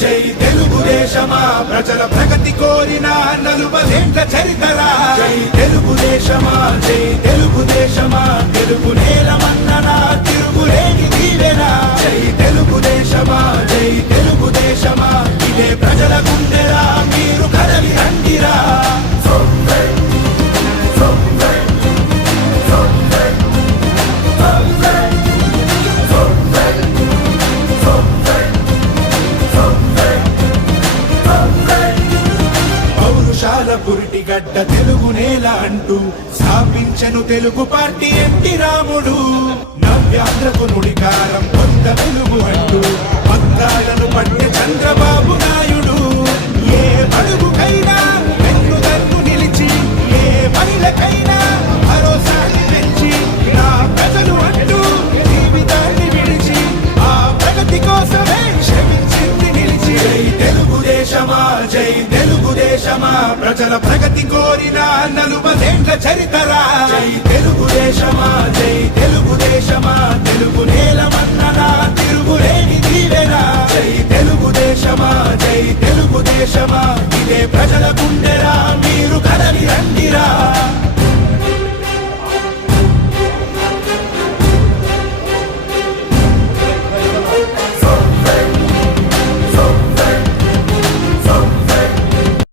జై తెలుగుదేశమా ప్రజల ప్రగతి కోరిన నలుపదేండ్ల చరితరా? జై తెలుగుదేశమా జై తెలుగుదేశమా తెలుగు నేలమన్ననా తిరుగులేని దీవెనా? జై తెలుగుదేశమా జై తెలుగుదేశమా ఇదే ప్రజల గుండె పౌరుషాల పురిటిగడ్డ తెలుగు నేల అంటూ స్థాపించను తెలుగు పార్టీ ఎన్టీ రాముడు. నవ్యాంధ్రకు నుడికారం కొంత వెలుగు అంటూ పత్రాలను పట్టే చంద్రబాబు నాయుడు. ఏ అడుగుకైనా వెన్ను తన్ను నిలిచి ఏ మహిళకైనా భరోసాని పెంచి నా ప్రజలు అంటూ జీవితాన్ని విడిచి ఆ ప్రగతి కోసమే దేశమా? జై తెలుగు దేశమా? ప్రజల ప్రగతి కోరిన నలుపదేండ్ల చరితరా? జై తెలుగు దేశమా? జై తెలుగు దేశమా? తెలుగు నేల నేలమన్ననా తిరుగులేని దీవెనా? జై తెలుగు దేశమా? జై తెలుగు దేశమా? ఇదే ప్రజల గుండె